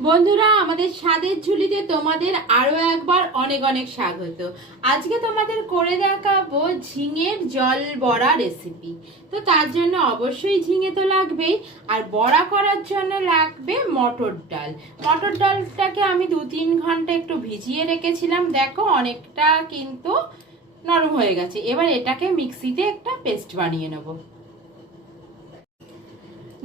বন্ধুরা, আমাদের স্বাদের ঝুলিতে তোমাদের আরো একবার অনেক অনেক স্বাগত। আজকে তোমাদের করে দেখাবো ঝিঙের জল বড়া রেসিপি। তো তার জন্য অবশ্যই ঝিঙে তো লাগবেই, আর বড়া করার জন্য লাগবে মটর ডাল। মটর ডালটাকে আমি 2-3 ঘন্টা একটু ভিজিয়ে রেখেছিলাম, দেখো অনেকটা কিন্তু নরম হয়ে গেছে। এবার এটাকে মিক্সিতে একটা পেস্ট বানিয়ে নেবো।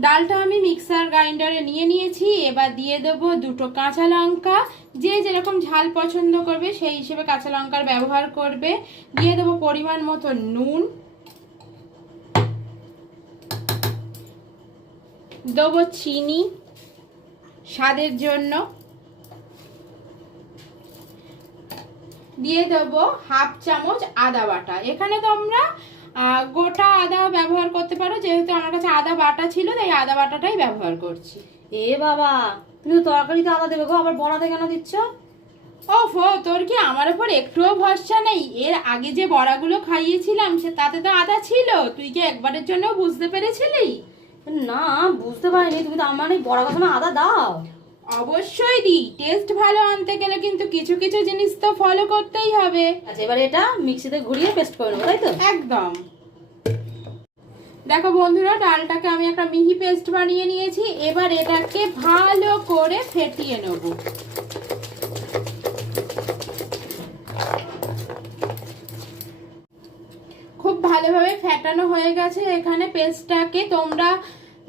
ডালটা আমি মিক্সার গ্রাইন্ডারে নিয়ে নিয়েছি। এবার দিয়ে দেবো 2টো কাঁচা লঙ্কা, যে যেরকম ঝাল পছন্দ করবে সেই হিসেবে কাঁচা লঙ্কার ব্যবহার করবে। দিয়ে দেবো পরিমাণ মতো নুন, দেবো চিনি স্বাদের জন্য, দিয়ে দেবো 1/2 চামচ আদা বাটা। এখানে তোমরা গোটা আদা ব্যবহার করতে পারো, যেহেতু আমার কাছে আদা বাটা ছিল তাই আদা বাটাটাই ব্যবহার করছি। এ বাবা, তুমি তো তরকারিতে আদা দেবে গো, আবার বড়াতে কেন দিচ্ছ? ওফো, তোর কি আমার উপর একটুও ভরসা নেই? এর আগে যে বড়াগুলো খাইয়েছিলাম সে তাতে তো আদা ছিল, তুই কি একবারের জন্য বুঝতে পেরেছিলি? না, বুঝতে পারিনি। তুমি তো আমার এই বড়া কথা না আদা দাও। অবশ্যই দিই, টেস্ট ভালো আনতে গেলে কিন্তু কিছু কিছু জিনিস তো ফলো করতেই হবে। আচ্ছা, এবার এটা মিক্সিতে ঘুরিয়ে পেস্ট করে নেবো, তাই তো? একদম। দেখো বন্ধুরা, ডালটাকে আমি একটা মিহি পেস্ট বানিয়ে নিয়েছি। এবার এটাকে ভালো করে ফেটিয়ে নেব। খুব ভালোভাবে ফেটানো হয়ে গেছে। এখানে পেস্টটাকে তোমরা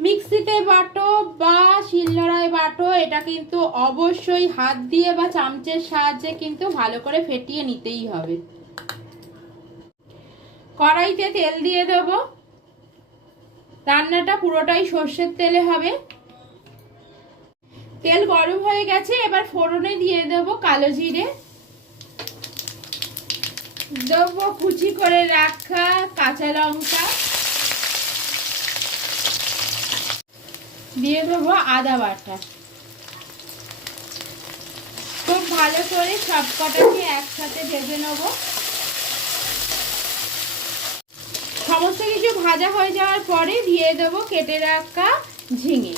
মিক্সিতে বাটো বা শিলনোড়ায় বাটো, এটা কিন্তু অবশ্যই হাত দিয়ে বা চামচের সাহায্যে কিন্তু ভালো করে ফেটিয়ে নিতেই হবে। কড়াইতে তেল দিয়ে দেব। রান্নাটা পুরোটাই সর্ষের তেলে হবে। তেল গরম হয়ে গেছে। এবার ফোড়নে দিয়ে দেব কালো জিরে, দেবো কুচি করে রাখা কাঁচা লঙ্কা, দিয়ে দেবো আদা বাটা। খুব ভালো করে সব কটাকে একসাথে ভেজে নেব। সমস্ত কিছু ভাজা হয়ে যাওয়ার পরে দিয়ে দেবো কেটে রাখা ঝিঙে।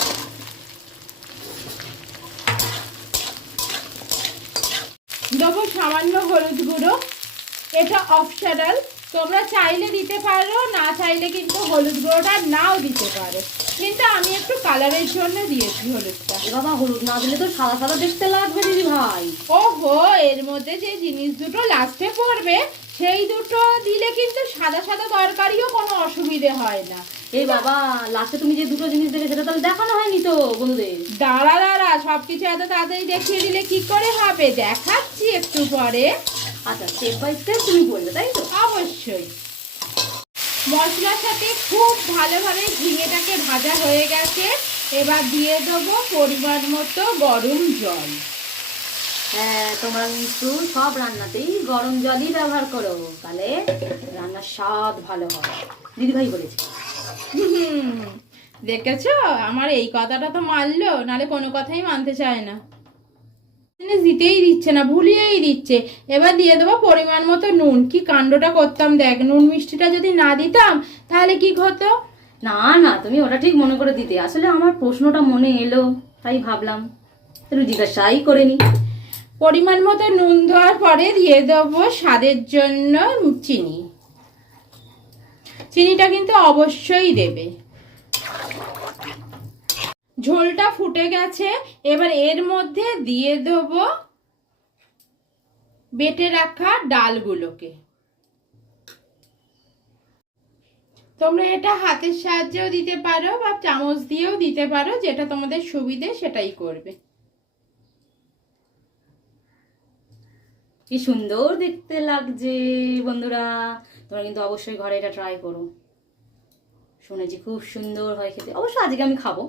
দেবো সামান্য হলুদ গুঁড়ো, এটা অপশনাল, তোমরা চাইলে দিতে পারো, না চাইলে কিন্তু হলুদ গুঁড়োটা নাও দিতে পারো, কিন্তু আমি একটু কালারের জন্য দিয়েছি হলুদটা। বাবা, হলুদ না দিলে তো সাদা সাদা দেখতে লাগবে দিদি ভাই। ওহো, এর মধ্যে যে জিনিস দুটো লাস্টে পড়বে সেই দুটো দিলে কিন্তু সাদা সাদা তরকারিও কোনো অসুবিধে হয় না। এই বাবা, লাস্টে তুমি যে দুটো জিনিস দেবে সেটা তাহলে দেখানো হয়নি তো বন্ধুদের। দাঁড়া দাঁড়া, সবকিছু এত তাড়াতাড়ি দেখিয়ে দিলে কি করে হবে? দেখাচ্ছি একটু পরে। আচ্ছা, স্টেপ বাই স্টেপ তুমি বলবে, তাই তো? অবশ্যই। মশলার সাথে খুব ভালোভাবে ঝিঙেটাকে ভাজা হয়ে গেছে। এবার দিয়ে দেবো পরিমাণ মতো গরম জল। হ্যাঁ, তোমরা কিন্তু সব রান্নাতেই গরম জলই ব্যবহার করো, তাহলে রান্নার স্বাদ ভালো হয়, দিদি ভাই বলেছে। দেখেছো, আমার এই কথাটা তো মানলো, নালে কোনো কথাই মানতে চায় না, দিতেই দিচ্ছে না, ভুলিয়েই দিচ্ছে। এবার দিয়ে দেবো পরিমাণ মতো নুন। কি কাণ্ডটা করতাম দেখ, নুন মিষ্টিটা যদি না দিতাম তাহলে কি হতো? না না, তুমি ওটা ঠিক মনে করে দিতে। আসলে আমার প্রশ্নটা মনে এলো, তাই ভাবলাম একটু জিজ্ঞাসাই করে নি। পরিমাণ মতো নুন দেওয়ার পরে দিয়ে দেবো স্বাদের জন্য চিনি। চিনিটা কিন্তু অবশ্যই দেবে। ঝোলটা ফুটে গেছে। এবার এর মধ্যে দিয়ে দেবো বেটে রাখা ডালগুলোকে। তোমরা এটা হাতের সাহায্যেও দিতে পারো বা চামচ দিয়েও দিতে পারো, যেটা তোমাদের সুবিধে সেটাই করবে। কি সুন্দর দেখতে লাগছে বন্ধুরা, তোমরা কিন্তু অবশ্যই ঘরে এটা ট্রাই করো। শুনেছি খুব সুন্দর হয় খেতে, অবশ্য আজকে আমি খাবো।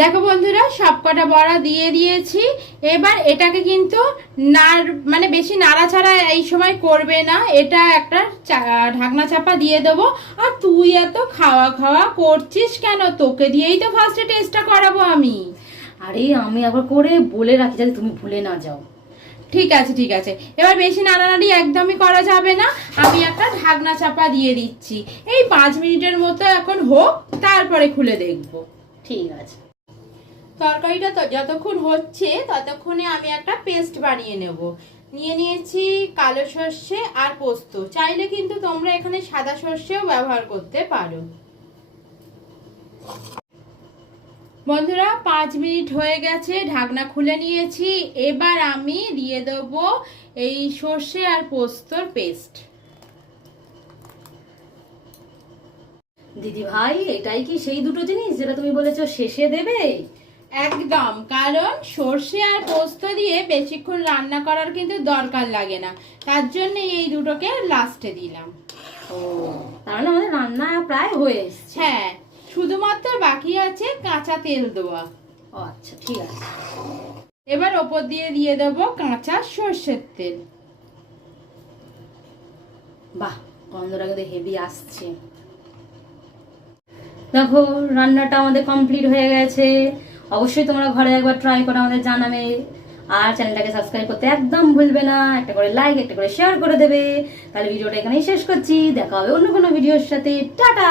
দেখো বন্ধুরা, সবকটা বড়া দিয়ে দিয়েছি। এবার এটাকে কিন্তু মানে বেশি নাড়াচাড়া এই সময় করবে না, এটা একটা ঢাকনা চাপা দিয়ে দেবো। আর তুই এত খাওয়া খাওয়া করছিস কেন? তোকে দিয়েই তো ফার্স্টে টেস্টটা করাবো আমি। আরে আমি একবার করে বলে রাখি যাতে তুমি ভুলে না যাও। ঠিক আছে ঠিক আছে, এবার বেশি নাড়ানাড়ি একদমই করা যাবে না। আমি একটা ঢাকনা চাপা দিয়ে দিচ্ছি। এই 5 মিনিটের মতো এখন হোক, তারপরে খুলে দেখবো। ঠিক আছে। তরকারিটা তো যতক্ষণ হচ্ছে ততক্ষণে আমি একটা পেস্ট বানিয়ে নেব। নিয়ে নিয়েছি কালো সর্ষে আর পোস্ত, চাইলে কিন্তু তোমরা এখানে সাদা সর্ষেও ব্যবহার করতে পারো। বন্ধুরা 5 মিনিট হয়ে গেছে, ঢাকনা খুলে নিয়েছি। এবার আমি দিয়ে দেব এই সর্ষে আর পোস্তর পেস্ট। দিদি ভাই, এটাই কি সেই দুটো জিনিস যেটা তুমি বলেছো শেষে দেবে? একদম, কারণ সর্ষে আর পোস্ত দিয়ে বেশিক্ষণ রান্না করার কিন্তু দরকার লাগে না, তার জন্য এই দুটোকে লাস্টে দিলাম। ও, তাহলে আমাদের রান্না প্রায় হয়ে এসছে। হ্যাঁ, শুধুমাত্র বাকি আছে কাঁচা তেল দেওয়া। ও আচ্ছা, ঠিক আছে। এবার ওপর দিয়ে দিয়ে দেবো কাঁচা সর্ষের তেল। বাহ, গন্ধটা কিন্তু হেভি আসছে। দেখো, রান্নাটা আমাদের কমপ্লিট হয়ে গেছে। অবশ্যই তোমরা ঘরে একবার ট্রাই করে আমাদের জানাবে। আর চ্যানেলটাকে সাবস্ক্রাইব করতে একদম ভুলবে না। একটা করে লাইক, একটা করে শেয়ার করে দেবে। তাহলে ভিডিওটা এখানেই শেষ করছি। দেখা হবে অন্য কোনো ভিডিওর সাথে। টাটা।